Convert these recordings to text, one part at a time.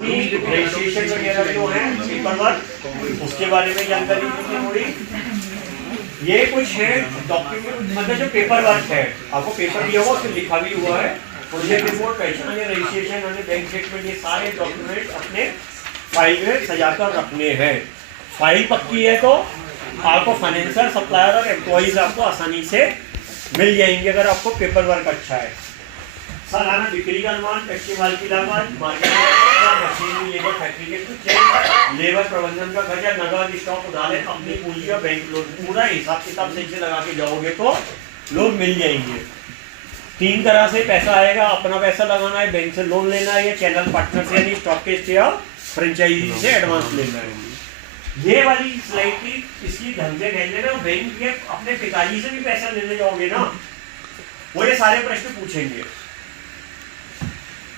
Registration वगैरह जो है पेपर वर्क, उसके बारे में जानकारी दीजिए थोड़ी। ये कुछ है डॉक्यूमेंट, मतलब जो पेपर वर्क है, आपको पेपर दिया हुआ उसमें लिखा भी हुआ है, प्रोजेक्ट रिपोर्ट, पेंशन या रजिस्ट्रेशन और बैंक स्टेटमेंट, ये सारे डॉक्यूमेंट अपने फाइल में सजाकर रखने हैं। फाइल पक्की है तो आपको फाइनेंशियल सप्लायर और एम्प्लॉइज आपको आसानी से मिल जाएंगे अगर आपको पेपर वर्क अच्छा है। सालाना बिक्री का अनुमान, कच्चे माल की लागत, मार्केटिंग, मशीनरी, लेबर, फैक्ट्री के खर्चे, लेबर प्रबंधन का खर्चा, नगद, स्टॉक, उधारे, अपनी पूंजी और बैंक लोन, पूरा हिसाब किताब सही से लगा के जाओगे तो लोन मिल जाएंगे। 3 तरह से पैसा आएगा, अपना पैसा लगाना है, बैंक से लोन लेना है, या चैनल पार्टनर से यानी स्टॉकिस्ट या फ्रेंचाइजी से एडवांस लेना है। ये वाली स्लाइड इसकी ढंग से कह लेना, बैंक के अपने पिताजी से भी पैसा लेने जाओगे ना, वो ये सारे प्रश्न पूछेंगे।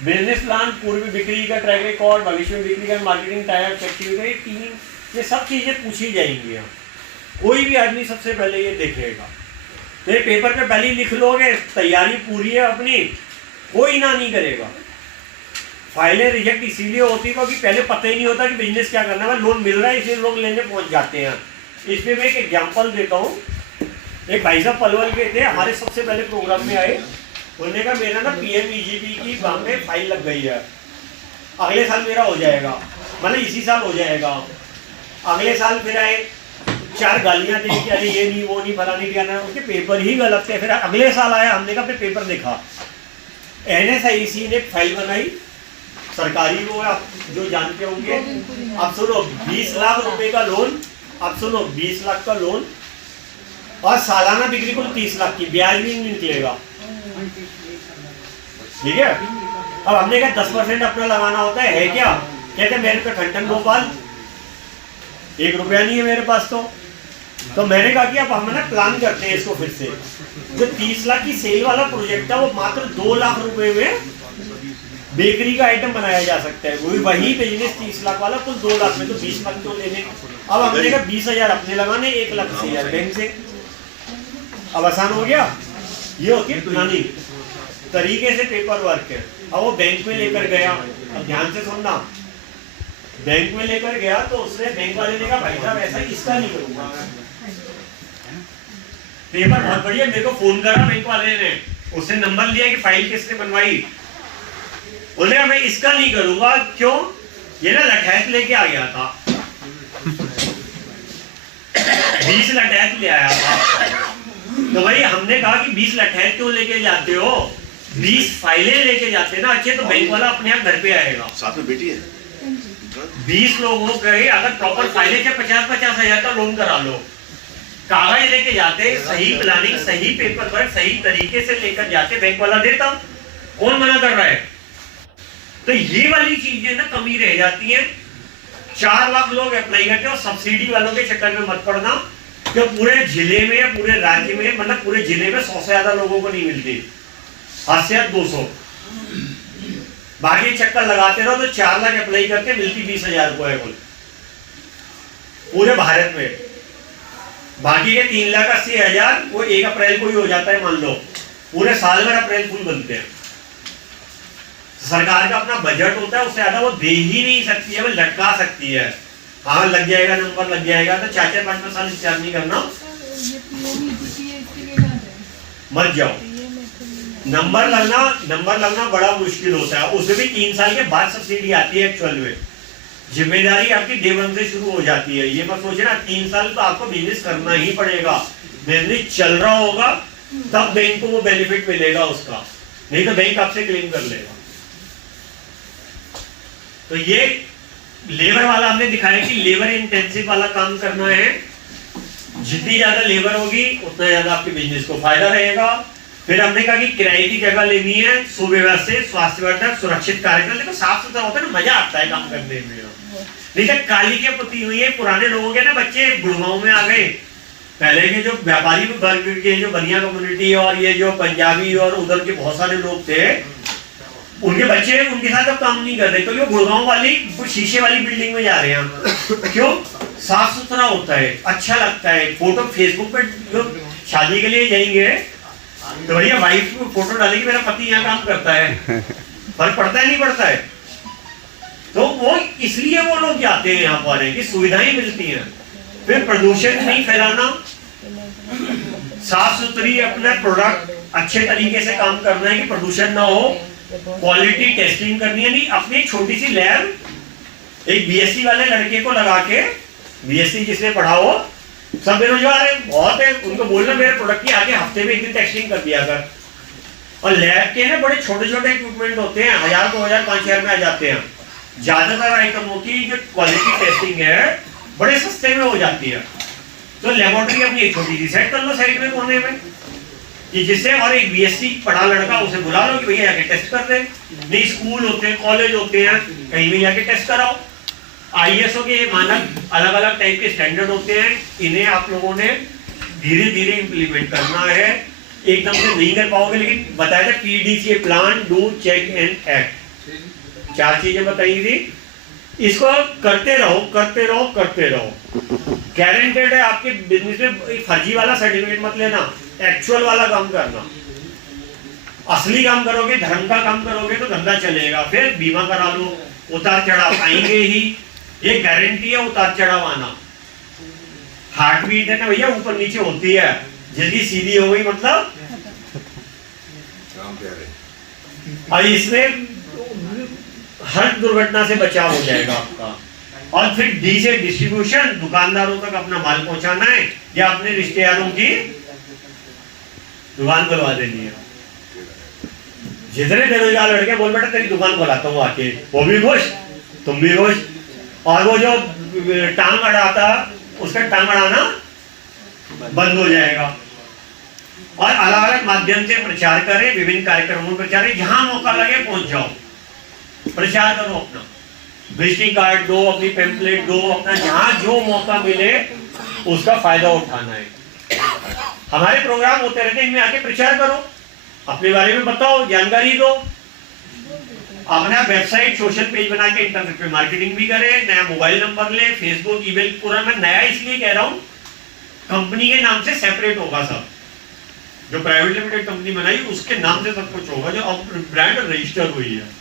बिजनेस प्लान, पूर्व बिक्री का ट्रैक रिकॉर्ड, भविष्य में बिक्री का मार्केटिंग, टाइप एक्टिविटी, टीम, ये सब चीजें पूछी जाएंगी। कोई भी आदमी सबसे पहले ये देखेगा, तो ये पेपर पे पहले लिख लोगे, तैयारी पूरी है अपनी, कोई ना नहीं करेगा। फाइलें रिजेक्ट इसीलिए होती है क्योंकि पहले पता ही नहीं होता कि बिजनेस क्या करना है, लोन मिल रहा है इसलिए लोग लेने पहुंच जाते हैं। इसमें मैं एक एग्जाम्पल देता हूँ। एक भाई साहब पलवल के थे, हमारे सबसे पहले प्रोग्राम में आए, बोलने का मेरा ना PMEGP की बॉम्बे फाइल लग गई है, अगले साल मेरा हो जाएगा, मतलब इसी साल हो जाएगा। अगले साल फिर आए, 4 गालियां दी कि अरे ये नहीं वो नहीं फला नहीं दिया, उनके पेपर ही गलत थे। फिर अगले साल आया, हमने कहा फिर पेपर देखा, NSIC ने फाइल बनाई, सरकारी वो आप जो जानते होंगे। अब सुनो 20 लाख रुपए का लोन, अब सुनो 20 लाख का लोन और सालाना बिक्री कुल 30 लाख की, ब्याज भी नहीं निकलेगा, ठीक है। अब हमने कहा 10% अपना लगाना होता है क्या? कहते मेरे पे खंडन गोपाल 1 रुपया नहीं है मेरे पास। तो मैंने कहा कि अब हम ना प्लान करते हैं इसको फिर से। जो 30 लाख की सेल वाला प्रोजेक्ट था वो मात्र 2 लाख रुपए में बेकरी का आइटम बनाया जा सकता है। वही बिजनेस 30 लाख वाला कुल 2 लाख में, तो 20 लाख तो लेने। अब हमने कहा 20,000 अपने लगाने, 1,80,000 बैंक से। अब आसान हो गया। ये होती है प्लानिंग, तरीके से पेपर वर्क है। अब वो बैंक में लेकर गया, अब ध्यान से सुनना, बैंक में लेकर गया तो उसने बैंक वाले ने कहा भाई साहब ऐसा इसका नहीं करूंगा, पेपर बहुत बढ़िया, मेरे को फोन करा बैंक वाले ने, उसने नंबर लिया कि फाइल किसने बनवाई, बोले मैं इसका नहीं करूंगा। क्यों? ये ना लठैत लेके आ गया था, 20 लठैत ले आया था। तो भाई हमने कहा कि 20 लठैत क्यों लेके जाते हो, 20 फाइलें लेके जाते ना अच्छे, तो बैंक वाला अपने यहाँ घर पे आएगा। साथ में बेटी है, 20 लोग हो गए, अगर प्रॉपर फाइलें के 50-50 हजार का लोन करा लो, कागज लेके जाते, सही प्लानिंग, सही पेपर वर्क, सही तरीके से लेकर जाते, बैंक वाला देता। कौन मना कर रहा है? तो ये वाली चीजें ना कमी रह जाती है। 4 लाख लोग अप्लाई करते हैं और सब्सिडी वालों के चक्कर में मत पड़ना, जो पूरे जिले में या पूरे राज्य में, मतलब पूरे जिले में 100 से ज्यादा लोगों को नहीं मिलती, 200। बाकी चक्कर लगाते रहो तो 4 लाख अप्लाई करके मिलती 20,000 को है कुल पूरे भारत में। बाकी के 3,80,000 वो 1 अप्रैल को ही हो जाता है, मान लो पूरे साल में अप्रैल फूल बनते हैं। सरकार का अपना बजट होता है, उससे ज्यादा वो दे ही नहीं सकती है, वो लटका सकती है। हाँ लग जाएगा, नंबर लग जाएगा, तो 4-5 साल इंतजार नहीं करना, मत जाओ। नंबर लगना बड़ा मुश्किल होता है, उसमें भी 3 साल के बाद सब्सिडी आती है। एक्चुअल में जिम्मेदारी आपकी डे 1 से शुरू हो जाती है। ये मत सोचना 3 साल तो आपको बिजनेस करना ही पड़ेगा, बिजनेस चल रहा होगा तब बैंक को वो बेनिफिट मिलेगा उसका, नहीं तो बैंक आपसे क्लेम कर लेगा। तो ये लेबर वाला हमने दिखाया कि लेबर इंटेंसिव वाला काम करना है। जितनी ज्यादा लेबर होगी उतना ज्यादा आपके बिजनेस को फायदा रहेगा। फिर हमने कहा कि किराए की जगह लेनी है, सुव्यवस्थित, स्वास्थ्यवर्धक, सुरक्षित कार्यक्रम। देखो साफ सुथरा होता है ना, मजा आता है काम करने में। नहीं तो काली के पुती हुई है, पुराने लोगों के ना बच्चे गुड़गांव में आ गए। पहले के जो व्यापारी वर्ग के जो बनिया कम्युनिटी और ये जो पंजाबी और उधर के बहुत सारे लोग थे, उनके बच्चे उनके साथ अब काम नहीं कर रहे, क्योंकि वो गुड़गांव वाली शीशे वाली बिल्डिंग में जा रहे हैं। क्यों? साफ सुथरा होता है, अच्छा लगता है। फोटो फेसबुक पे जो शादी के लिए जाएंगे तो बढ़िया वाइफ को फोटो डालेगी मेरा पति यहाँ काम करता है, फर्क पड़ता है नहीं पड़ता है? तो वो इसलिए वो लोग जाते हैं यहाँ पर, कि सुविधाएं मिलती हैं। फिर प्रदूषण नहीं फैलाना, साफ सुथरी अपना प्रोडक्ट अच्छे तरीके से काम करना है कि प्रदूषण ना हो, क्वालिटी टेस्टिंग करनी है। नहीं, अपनी छोटी सी लैब एक बीएससी वाले लड़के को लगा के, बीएससी जिसने पढ़ा हो, सब बेरोजगार है, बहुत है, उनको बोलना मेरे प्रोडक्ट की आगे हफ्ते में एक दिन टेस्टिंग कर दिया कर। और लैब के ना बड़े छोटे छोटे इक्विपमेंट होते हैं, 1000 2000 5000 में आ जाते हैं। ज्यादातर आइटमों की जो क्वालिटी टेस्टिंग है बड़े सस्ते में हो जाती है। तो लेबोरेटरी अपनी एक छोटी सी सेट कर लो साइड में कोने में, कि जिससे, और एक बीएससी पढ़ा लड़का उसे बुला लो कि भैया आके टेस्ट कर दे। नहीं, स्कूल होते हैं, कॉलेज होते हैं, कहीं भी जाके टेस्ट कराओ। आईएसओ के मानक अलग अलग टाइप के स्टैंडर्ड होते हैं, इन्हें आप लोगों ने धीरे धीरे इंप्लीमेंट करना है, एकदम से नहीं कर पाओगे। लेकिन बताया था PDC, plan, do, check and act, 4 चीजें बताई थी। इसको करते रहो करते रहो करते रहो। गारंटेड है आपके बिजनेस में, फर्जी वाला सर्टिफिकेट मत लेना, एक्चुअल वाला काम करना। असली काम करोगे, धर्म का काम करोगे तो धंधा चलेगा। फिर बीमा करा लो, उतार चढ़ाव आएंगे ही, ये गारंटी है उतार चढ़ाव आना। हार्ट बीट है ना भैया, ऊपर नीचे होती है, जल्दी सीधी हो गई मतलब। और इसमें हर दुर्घटना से बचाव हो जाएगा आपका। और फिर डी से डिस्ट्रीब्यूशन, दुकानदारों तक अपना माल पहुंचाना है, या अपने रिश्तेदारों की दुकान खुलवा देनी है। जितने बेरोजगार लड़के बोल बेटा तेरी दुकान खोलाता हूँ आके, वो भी खुश, तुम भी खुश। और वो जो टांग अड़ाता, उसका टांग अड़ाना बंद हो जाएगा। और अलग अलग माध्यम से प्रचार करें, विभिन्न कार्यक्रमों में प्रचार करें, जहां मौका लगे पहुंच जाओ, प्रचार करो अपना, विजिटिंग कार्ड दो, अपनी पेम्पलेट दो, अपना जहां जो मौका मिले उसका फायदा उठाना है। हमारे प्रोग्राम होते रहते हैं, इनमें आके प्रचार करो, अपने बारे में बताओ, जानकारी दो, अपना वेबसाइट, सोशल पेज बना के इंटरनेट पे मार्केटिंग भी करें, नया मोबाइल नंबर ले, फेसबुक, ईमेल, पूरा। मैं नया इसलिए कह रहा हूं, कंपनी के नाम से सेपरेट होगा सब। जो प्राइवेट लिमिटेड कंपनी बनाई उसके नाम से सब कुछ होगा, जो अब ब्रांड रजिस्टर हुई है।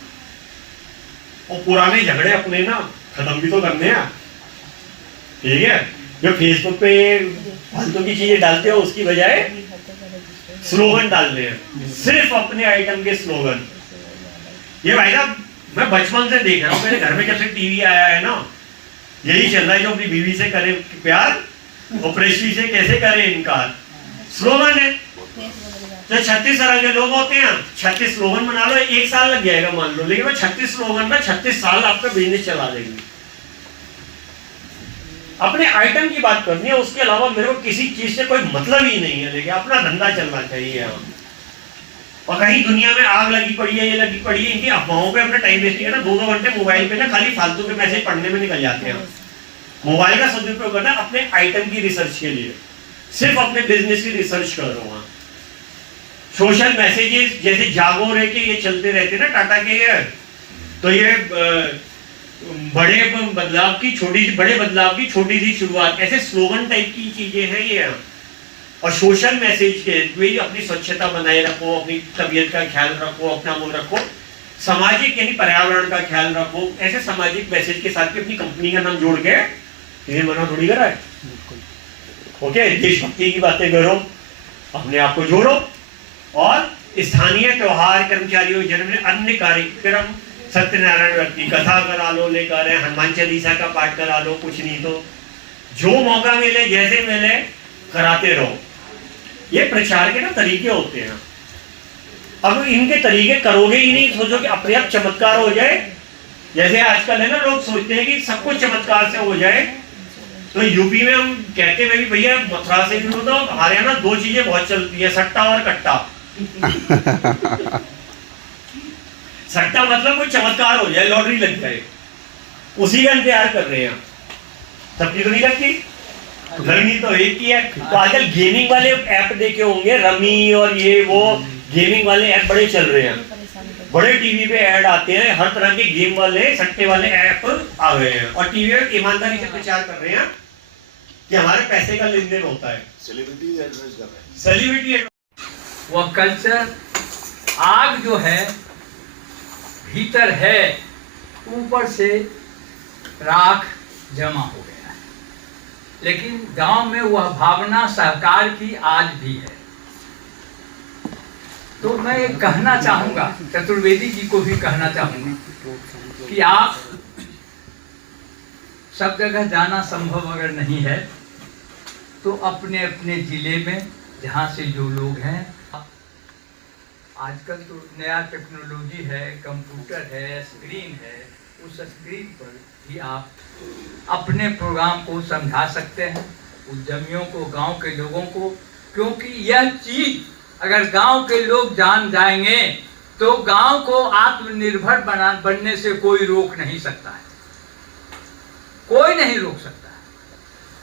और पुराने झगड़े अपने ना खत्म भी तो करने हैं, ठीक है। जो फेसबुक पे फालतू की चीजें डालते हो उसकी बजाय स्लोगन डालने हैं, सिर्फ अपने आइटम के स्लोगन। ये भाई साहब मैं बचपन से देख रहा हूँ, मेरे घर में जब से टीवी आया है ना, यही चल रहा है, जो अपनी बीवी से करे प्यार और प्रेस्टी से कैसे करे इनकार, स्लोगन है। तो 36 तरह के लोग होते हैं, 36 स्लोगन बना लो, 1 साल लग जाएगा मान लो, लेकिन वो 36 स्लोगन में 36 साल आपका बिजनेस चला देंगे। अपने आइटम की बात करनी है, उसके अलावा मेरे को किसी चीज से कोई मतलब ही नहीं है, लेकिन अपना धंधा चलना चाहिए। और कहीं दुनिया में आग लगी पड़ी है, ये लगी पड़ी है, इनकी अफवाहों पे अपना टाइम वेस्ट नहीं करना। 2-2 घंटे मोबाइल पे ना खाली फालतू के मैसेज पढ़ने में निकल जाते हैं। मोबाइल का सदुपयोग करना अपने आइटम की रिसर्च के लिए, सिर्फ अपने बिजनेस की रिसर्च कर रहा हूँ। सोशल मैसेजेस जैसे जागो रहे के ये चलते रहते ना टाटा के, ये तो ये बड़े बदलाव की छोटी सी शुरुआत, ऐसे स्लोगन टाइप की चीजें हैं ये। और सोशल मैसेज के अपनी स्वच्छता बनाए रखो, अपनी तबीयत का ख्याल रखो, अपना वो रखो, सामाजिक यानी पर्यावरण का ख्याल रखो, ऐसे सामाजिक मैसेज के साथ भी अपनी कंपनी का नाम जोड़ के ये मना थोड़ी करा है। ओके, देशभक्ति की बातें करो, अपने आप को जोड़ो, और स्थानीय त्योहार, कर्मचारियों जन्मदिन, अन्य कार्यक्रम, सत्यनारायण व्रत की कथा करा लो, लेकर हनुमान चालीसा का पाठ करा लो, कुछ नहीं तो जो मौका मिले जैसे मिले कराते रहो। ये प्रचार के ना तरीके होते हैं। अब इनके तरीके करोगे ही नहीं, सोचो कि अपने आप चमत्कार हो जाए। जैसे आजकल है ना, लोग सोचते हैं कि सब कुछ चमत्कार से हो जाए। तो यूपी में हम कहते हैं, मैं भैया मथुरा से भी होता हूँ, हमारे यहाँ ना 2 चीजें बहुत चलती है, सट्टा और कट्टा। सट्टा मतलब कोई चमत्कार हो जाए, लॉटरी लग जाए, उसी का इंतजार कर रहे हैं। सबकी तो नहीं लगती, लगनी तो एक ही है। तो आजकल गेमिंग वाले ऐप देखे होंगे, रमी और ये वो गेमिंग वाले ऐप बड़े चल रहे हैं, बड़े टीवी पे ऐड आते हैं, हर तरह के गेम वाले, सट्टे वाले ऐप आ गए हैं। और टीवी पे ईमानदारी से प्रचार कर रहे हैं कि हमारे पैसे का लेन देन होता है। सेलिब्रिटी एडवर्टाइज कर रहे हैं, सेलिब्रिटी। वो कल्चर आग जो है भीतर है, ऊपर से राख जमा हो गया है। लेकिन गांव में वह भावना सहकार की आज भी है। तो मैं एक कहना चाहूंगा, चतुर्वेदी जी को भी कहना चाहूंगा कि आप सब जगह जाना संभव अगर नहीं है तो अपने अपने जिले में जहाँ से जो लोग हैं, आजकल तो नया टेक्नोलॉजी है, कंप्यूटर है, स्क्रीन है, उस स्क्रीन पर भी आप अपने प्रोग्राम को समझा सकते हैं उद्यमियों को, गांव के लोगों को। क्योंकि यह चीज अगर गांव के लोग जान जाएंगे तो गांव को आत्मनिर्भर बनने से कोई रोक नहीं सकता है, कोई नहीं रोक सकता है।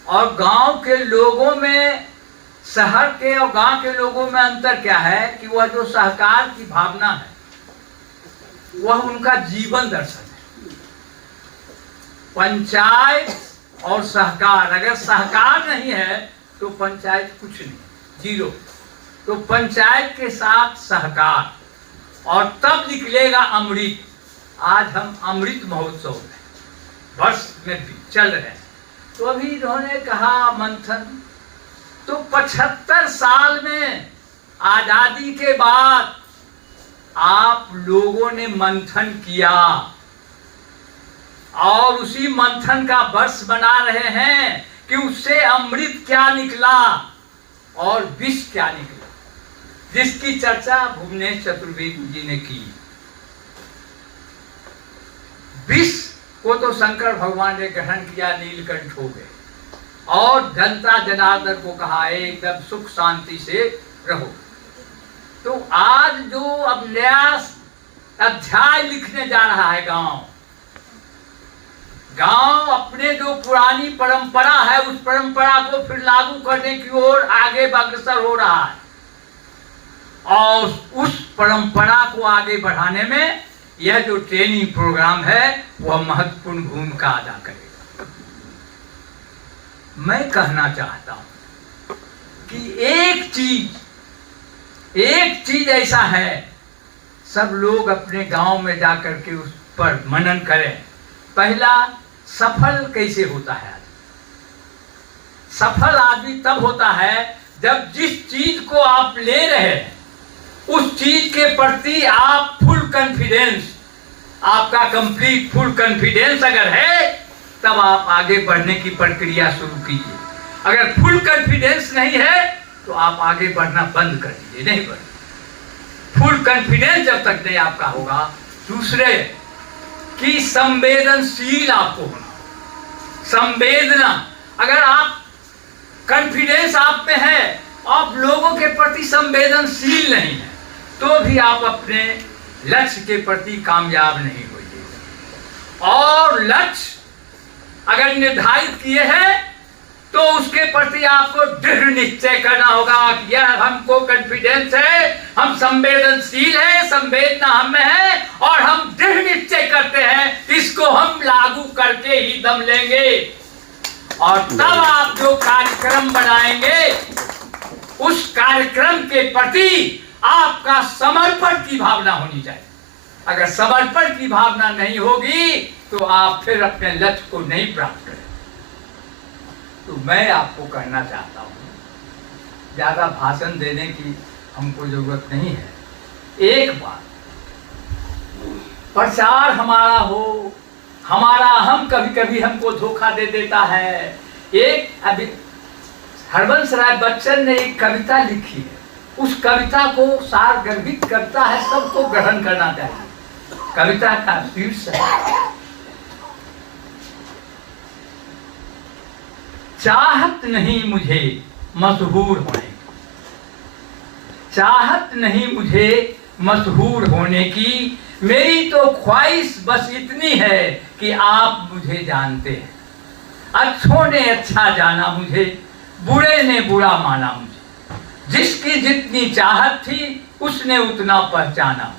और गांव के लोगों में, शहर के और गांव के लोगों में अंतर क्या है कि वह जो सहकार की भावना है वह उनका जीवन दर्शन है। पंचायत और सहकार, अगर सहकार नहीं है तो पंचायत कुछ नहीं, जीरो। तो पंचायत के साथ सहकार और तब निकलेगा अमृत। आज हम अमृत महोत्सव में वर्ष में चल रहे हैं। तो अभी इन्होंने कहा मंथन, तो 75 साल में आजादी के बाद आप लोगों ने मंथन किया और उसी मंथन का वर्ष बना रहे हैं कि उससे अमृत क्या निकला और विष क्या निकला, जिसकी चर्चा भुवनेश चतुर्वेदी जी ने की। विष को तो शंकर भगवान ने ग्रहण किया, नीलकंठ हो गए और जनता जनार्दन को कहा एकदम सुख शांति से रहो। तो आज जो अब नया अध्याय लिखने जा रहा है गांव अपने जो पुरानी परंपरा है उस परंपरा को फिर लागू करने की ओर आगे अग्रसर हो रहा है। और उस परंपरा को आगे बढ़ाने में यह जो ट्रेनिंग प्रोग्राम है वह महत्वपूर्ण भूमिका अदा करेगा। मैं कहना चाहता हूं कि एक चीज ऐसा है, सब लोग अपने गांव में जाकर के उस पर मनन करें। पहला, सफल कैसे होता है? सफल आदमी तब होता है जब जिस चीज को आप ले रहे हैं उस चीज के प्रति आप फुल कॉन्फिडेंस, आपका कंप्लीट फुल कॉन्फिडेंस अगर है तब आप आगे बढ़ने की प्रक्रिया शुरू कीजिए। अगर फुल कॉन्फिडेंस नहीं है तो आप आगे बढ़ना बंद कर दीजिए, नहीं बढ़। फुल कॉन्फिडेंस जब तक नहीं आपका होगा। दूसरे कि संवेदनशील आपको होना, संवेदना। अगर आप कॉन्फिडेंस आप में है, आप लोगों के प्रति संवेदनशील नहीं है, तो भी आप अपने लक्ष्य के प्रति कामयाब नहीं होइएगा। और लक्ष्य अगर निर्धारित किए हैं तो उसके प्रति आपको दृढ़ निश्चय करना होगा कि यह हमको कॉन्फिडेंस है, हम संवेदनशील हैं, संवेदना हम में है और हम दृढ़ निश्चय करते हैं इसको हम लागू करके ही दम लेंगे। और तब आप जो कार्यक्रम बनाएंगे उस कार्यक्रम के प्रति आपका समर्पण की भावना होनी चाहिए। अगर समर्पण की भावना नहीं होगी तो आप फिर अपने लक्ष्य को नहीं प्राप्त करें। तो मैं आपको कहना चाहता हूं, ज्यादा भाषण देने की हमको जरूरत नहीं है। एक बात, प्रचार हमारा हो, हमारा हम कभी कभी हमको धोखा दे देता है। एक अभी हरवंश राय बच्चन ने एक कविता लिखी है, उस कविता को सारगर्भित करता है, सबको ग्रहण करना चाहिए। कविता का शीर्षक है चाहत नहीं मुझे मशहूर होने की, चाहत नहीं मुझे मशहूर होने की, मेरी तो ख्वाहिश बस इतनी है कि आप मुझे जानते हैं। अच्छों ने अच्छा जाना मुझे, बुरे ने बुरा माना मुझे, जिसकी जितनी चाहत थी उसने उतना पहचाना।